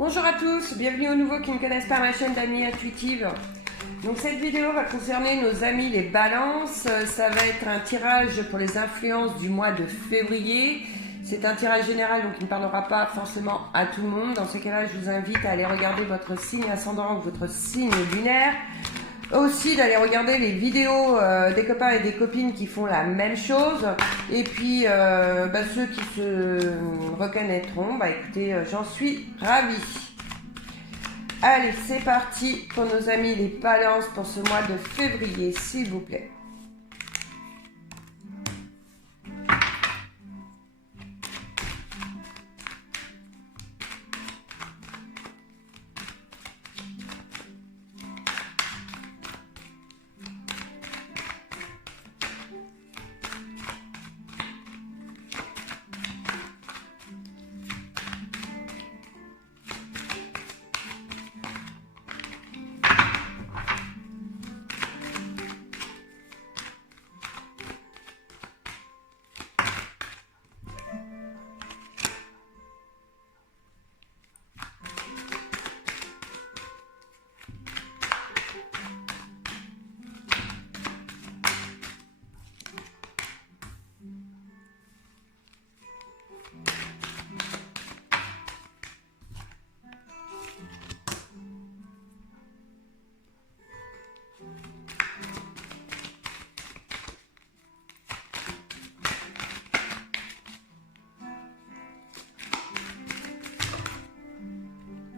Bonjour à tous, bienvenue aux nouveaux qui ne connaissent pas ma chaîne d'Annie Intuitive. Donc cette vidéo va concerner nos amis les balances. Ça va être un tirage pour les influences du mois de février. C'est un tirage général, donc il ne parlera pas forcément à tout le monde. Dans ce cas-là, je vous invite à aller regarder votre signe ascendant ou votre signe lunaire. Aussi d'aller regarder les vidéos des copains et des copines qui font la même chose. Et puis ceux qui se reconnaîtront, écoutez, j'en suis ravie. Allez, c'est parti pour nos amis les balances pour ce mois de février, s'il vous plaît.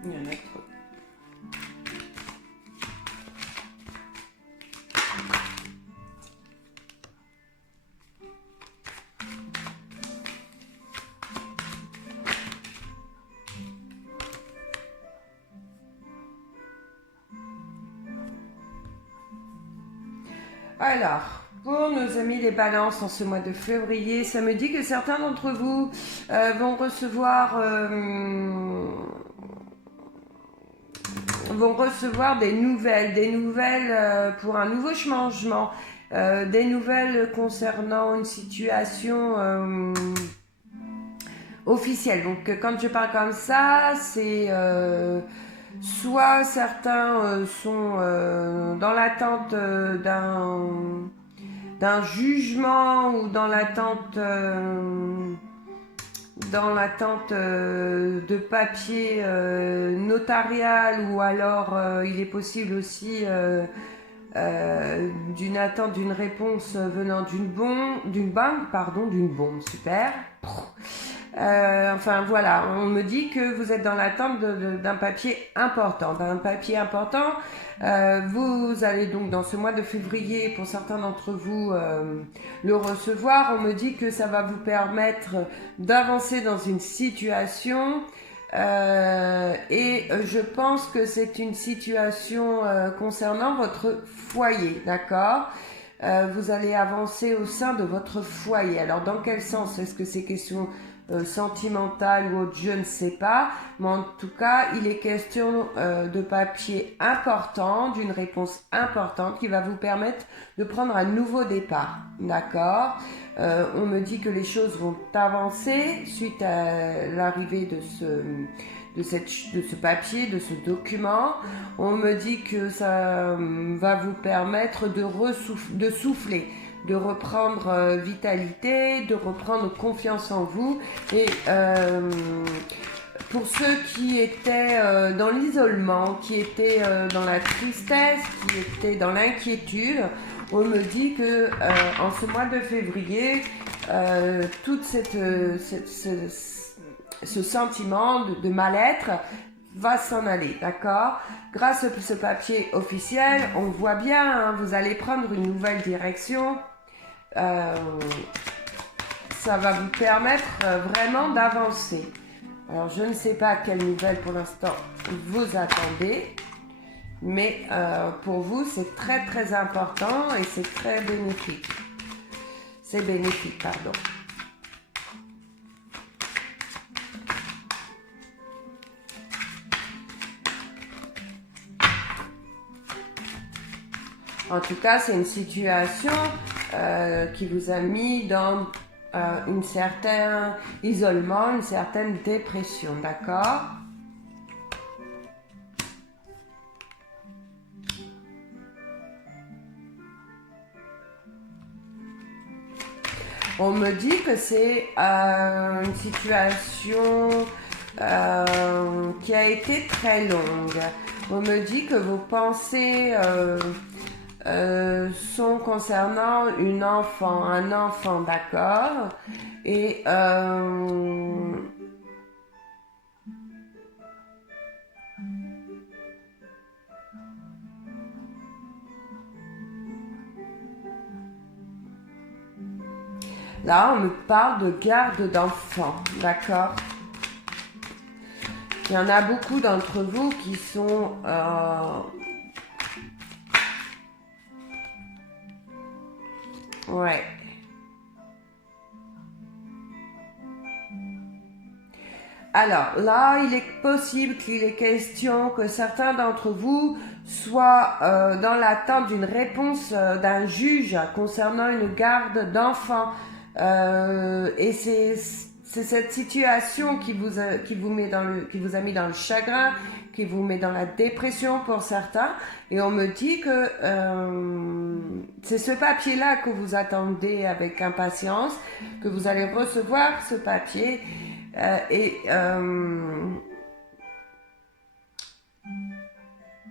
Il y en a trop. Alors, pour nos amis les balances en ce mois de février, ça me dit que certains d'entre vous vont recevoir des nouvelles pour un nouveau changement, des nouvelles concernant une situation officielle. Donc quand je parle comme ça, c'est soit certains sont dans l'attente d'un jugement ou dans l'attente de papier notarial, ou alors il est possible aussi d'une attente d'une réponse venant d'une banque, super. Enfin voilà, on me dit que vous êtes dans l'attente d'un papier important. Vous allez donc dans ce mois de février, pour certains d'entre vous, le recevoir. On me dit que ça va vous permettre d'avancer dans une situation et je pense que c'est une situation concernant votre foyer, d'accord ? Vous allez avancer au sein de votre foyer. Alors dans quel sens? Est-ce que c'est question sentimentale ou autre? Je ne sais pas, mais en tout cas il est question de papier important, d'une réponse importante qui va vous permettre de prendre un nouveau départ, d'accord? On me dit que les choses vont avancer suite à l'arrivée de ce papier, de ce document. On me dit que ça va vous permettre de souffler, de reprendre vitalité, de reprendre confiance en vous. Et pour ceux qui étaient dans l'isolement, qui étaient dans la tristesse, qui étaient dans l'inquiétude, on me dit que en ce mois de février, toute ce sentiment de mal-être va s'en aller, d'accord? Grâce à ce papier officiel, on voit bien, hein, vous allez prendre une nouvelle direction. Ça va vous permettre vraiment d'avancer. Alors, je ne sais pas quelle nouvelle pour l'instant vous attendez, mais pour vous, c'est très très important et c'est très bénéfique. C'est bénéfique, pardon. En tout cas, c'est une situation qui vous a mis dans un certain isolement, une certaine dépression, d'accord? On me dit que c'est une situation qui a été très longue. On me dit que vos pensées sont concernant un enfant, d'accord? Et là, on me parle de garde d'enfants, d'accord? Il y en a beaucoup d'entre vous qui sont ouais. Alors là, il est possible qu'il est question que certains d'entre vous soient dans l'attente d'une réponse d'un juge concernant une garde d'enfants. Et c'est cette situation qui vous a mis dans le chagrin, qui vous met dans la dépression pour certains. Et on me dit que c'est ce papier-là que vous attendez avec impatience, que vous allez recevoir ce papier.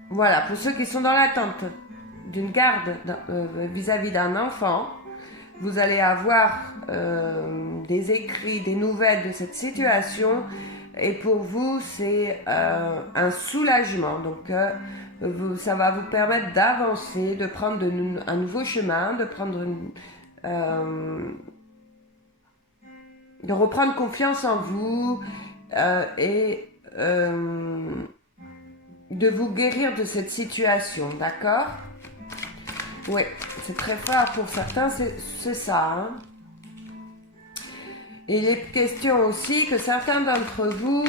Voilà, pour ceux qui sont dans l'attente d'une garde vis-à-vis d'un enfant, vous allez avoir des écrits, des nouvelles de cette situation, et pour vous c'est un soulagement. Donc ça va vous permettre d'avancer, de prendre un nouveau chemin, de reprendre confiance en vous et de vous guérir de cette situation, d'accord? Oui, c'est très fort pour certains, c'est ça. Hein? Et il est question aussi que certains d'entre vous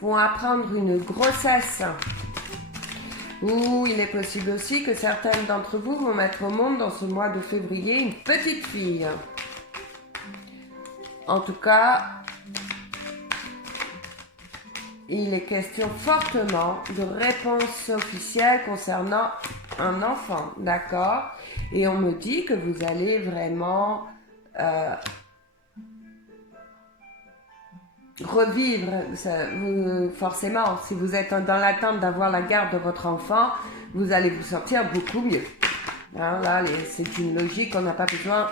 vont apprendre une grossesse. Ou il est possible aussi que certaines d'entre vous vont mettre au monde dans ce mois de février une petite fille. En tout cas, il est question fortement de réponse officielle concernant un enfant, d'accord? Et on me dit que vous allez vraiment revivre, forcément, si vous êtes dans l'attente d'avoir la garde de votre enfant, vous allez vous sentir beaucoup mieux. Hein, là, c'est une logique, on n'a pas besoin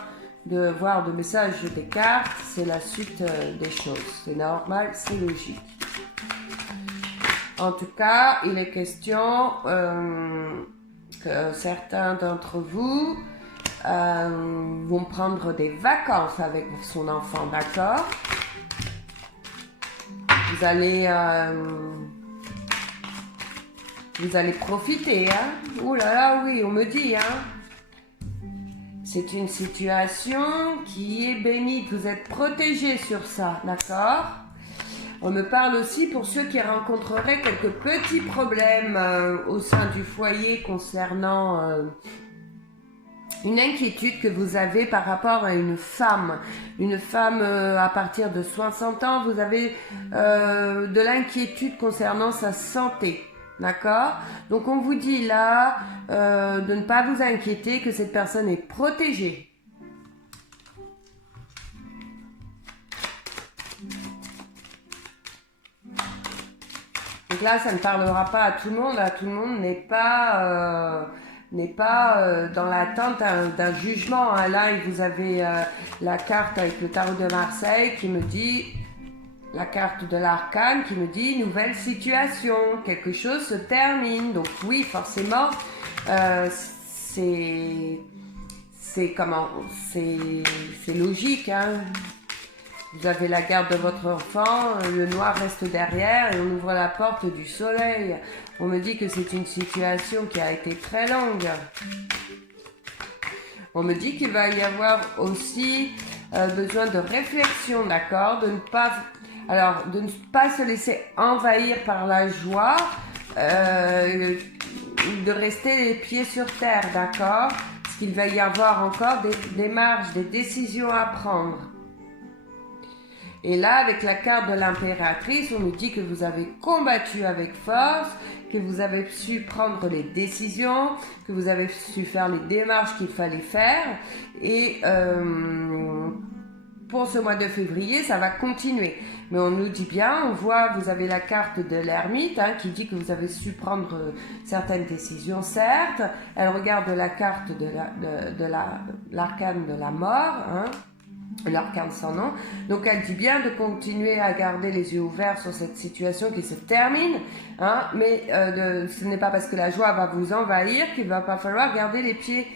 de voir de messages des cartes, c'est la suite des choses. C'est normal, c'est logique. En tout cas, il est question que certains d'entre vous vont prendre des vacances avec son enfant, d'accord? Vous allez profiter, hein? Ouh là là, oui, on me dit, hein? C'est une situation qui est bénie, vous êtes protégés sur ça, d'accord? On me parle aussi pour ceux qui rencontreraient quelques petits problèmes au sein du foyer concernant une inquiétude que vous avez par rapport à une femme. Une femme à partir de 60 ans, vous avez de l'inquiétude concernant sa santé. D'accord? Donc on vous dit là de ne pas vous inquiéter, que cette personne est protégée. Donc là, ça ne parlera pas à tout le monde. Tout le monde n'est pas dans l'attente d'un jugement. Hein. Là, vous avez la carte avec le tarot de Marseille qui me dit, la carte de l'arcane qui me dit nouvelle situation, quelque chose se termine. Donc oui, forcément, c'est logique. Hein. Vous avez la garde de votre enfant, le noir reste derrière et on ouvre la porte du soleil. On me dit que c'est une situation qui a été très longue. On me dit qu'il va y avoir aussi besoin de réflexion, d'accord? De ne pas se laisser envahir par la joie, de rester les pieds sur terre, d'accord? Parce qu'il va y avoir encore des marges, des décisions à prendre. Et là, avec la carte de l'impératrice, on nous dit que vous avez combattu avec force, que vous avez su prendre les décisions, que vous avez su faire les démarches qu'il fallait faire. Et pour ce mois de février, ça va continuer. Mais on nous dit bien, on voit, vous avez la carte de l'ermite qui dit que vous avez su prendre certaines décisions, certes. Elle regarde la carte de l'arcane de la mort, l'arcane sans nom. Donc elle dit bien de continuer à garder les yeux ouverts sur cette situation qui se termine, mais ce n'est pas parce que la joie va vous envahir qu'il va pas falloir garder les pieds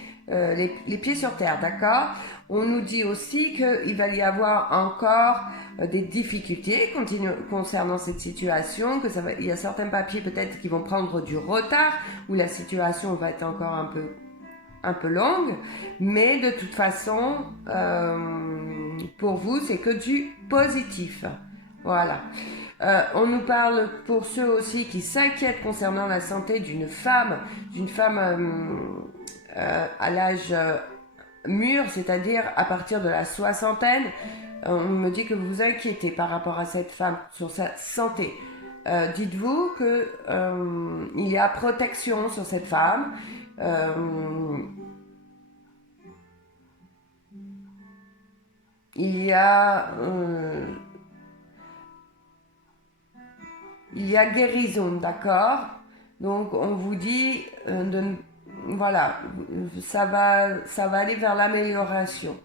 sur terre, d'accord? On nous dit aussi qu'il va y avoir encore des difficultés concernant cette situation, il y a certains papiers peut-être qui vont prendre du retard, où la situation va être encore un peu longue, mais de toute façon, pour vous, c'est que du positif. Voilà. On nous parle pour ceux aussi qui s'inquiètent concernant la santé d'une femme à l'âge mûr, c'est-à-dire à partir de la soixantaine. On me dit que vous vous inquiétez par rapport à cette femme sur sa santé. Dites-vous que il y a protection sur cette femme. Il y a guérison, d'accord? Donc on vous dit voilà, ça va aller vers l'amélioration.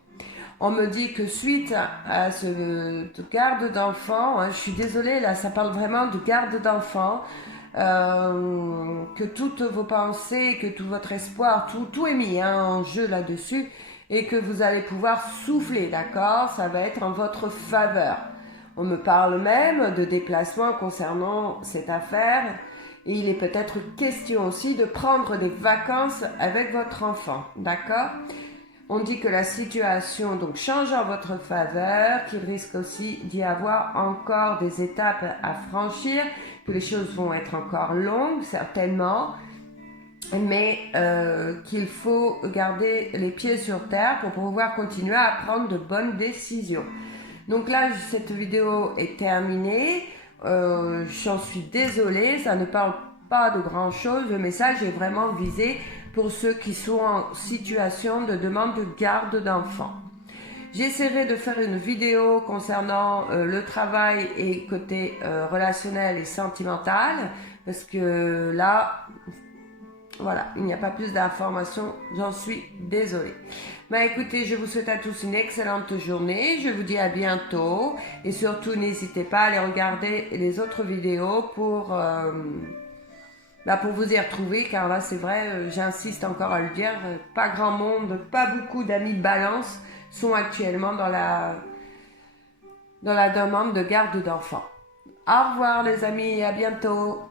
On me dit que suite à ce garde d'enfant, je suis désolée, là ça parle vraiment de garde d'enfant, que toutes vos pensées, que tout votre espoir, tout est mis en jeu là-dessus, et que vous allez pouvoir souffler, d'accord? Ça va être en votre faveur. On me parle même de déplacement concernant cette affaire, et il est peut-être question aussi de prendre des vacances avec votre enfant, d'accord? On dit que la situation donc change en votre faveur, qu'il risque aussi d'y avoir encore des étapes à franchir, que les choses vont être encore longues certainement, mais qu'il faut garder les pieds sur terre pour pouvoir continuer à prendre de bonnes décisions. Donc là, cette vidéo est terminée. J'en suis désolée, ça ne parle pas de grand chose. Le message est vraiment visé pour ceux qui sont en situation de demande de garde d'enfants. J'essaierai de faire une vidéo concernant le travail et côté relationnel et sentimental, parce que là, voilà, il n'y a pas plus d'informations, j'en suis désolée. Écoutez, je vous souhaite à tous une excellente journée, je vous dis à bientôt, et surtout n'hésitez pas à aller regarder les autres vidéos pour vous y retrouver, car là c'est vrai, j'insiste encore à le dire, pas grand monde, pas beaucoup d'amis balance sont actuellement dans la demande de garde d'enfants. Au revoir les amis, à bientôt.